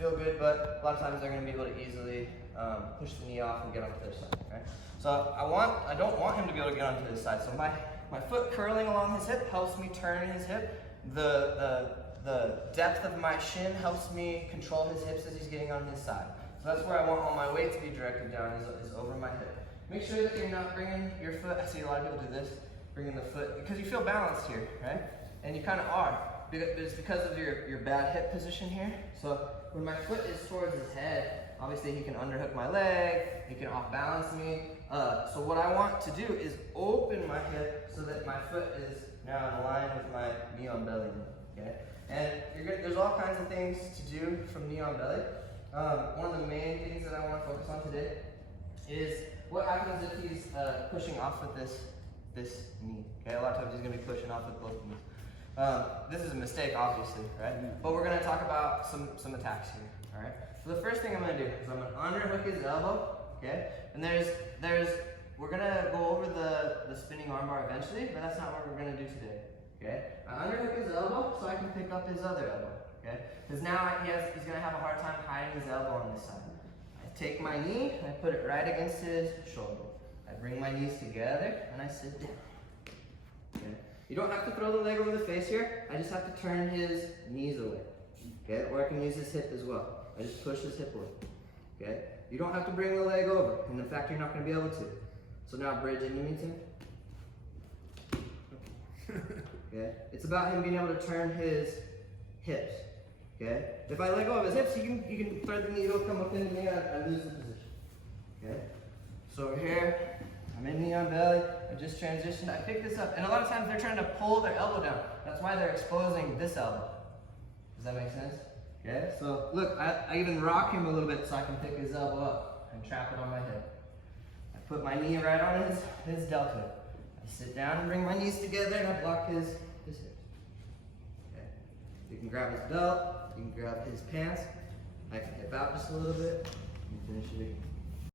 feel good, but a lot of times they're going to be able to easily push the knee off and get onto their side. Right? So I don't want him to be able to get onto his side. So my foot curling along his hip helps me turn his hip. The depth of my shin helps me control his hips as he's getting on his side. So that's where I want all my weight to be directed down, is over my hip. Make sure that you're not bringing your foot, I see a lot of people do this, bringing the foot, because you feel balanced here, right? And you kind of are. It's because of your bad hip position here. So when my foot is towards his head, obviously he can underhook my leg, he can off balance me. So what I want to do is open my hip so that my foot is now in line with my knee on belly, okay? And there's all kinds of things to do from knee on belly. One of the main things that I want to focus on today is what happens if he's pushing off with this knee. Okay, a lot of times he's going to be pushing off with both knees. This is a mistake, obviously, right? But we're going to talk about some attacks here. All right. So the first thing I'm going to do is I'm going to underhook his elbow. Okay, and we're going to go over the spinning armbar eventually, but that's not what we're going to do today. Okay, I underhook his elbow so I can pick up his other elbow. Okay, because now he's going to have a hard time hiding his elbow on this side. I take my knee and I put it right against his shoulder. I bring my knees together and I sit down. Okay, you don't have to throw the leg over the face here. I just have to turn his knees away. Okay, or I can use his hip as well. I just push his hip away. Okay, you don't have to bring the leg over, and in fact, you're not going to be able to. So now bridge into me, Tim. Okay, it's about him being able to turn his hips. Okay, if I let go of his hips, you can thread the needle, come up into me, I lose the position. Okay, so over here, I'm in knee on belly, I just transitioned, I pick this up, and a lot of times they're trying to pull their elbow down. That's why they're exposing this elbow. Does that make sense? Okay, so look, I even rock him a little bit so I can pick his elbow up and trap it on my hip. I put my knee right on his deltoid. I sit down and bring my knees together and I block his hips. Okay. You can grab his belt, you can grab his pants. I can hip out just a little bit and finish it again.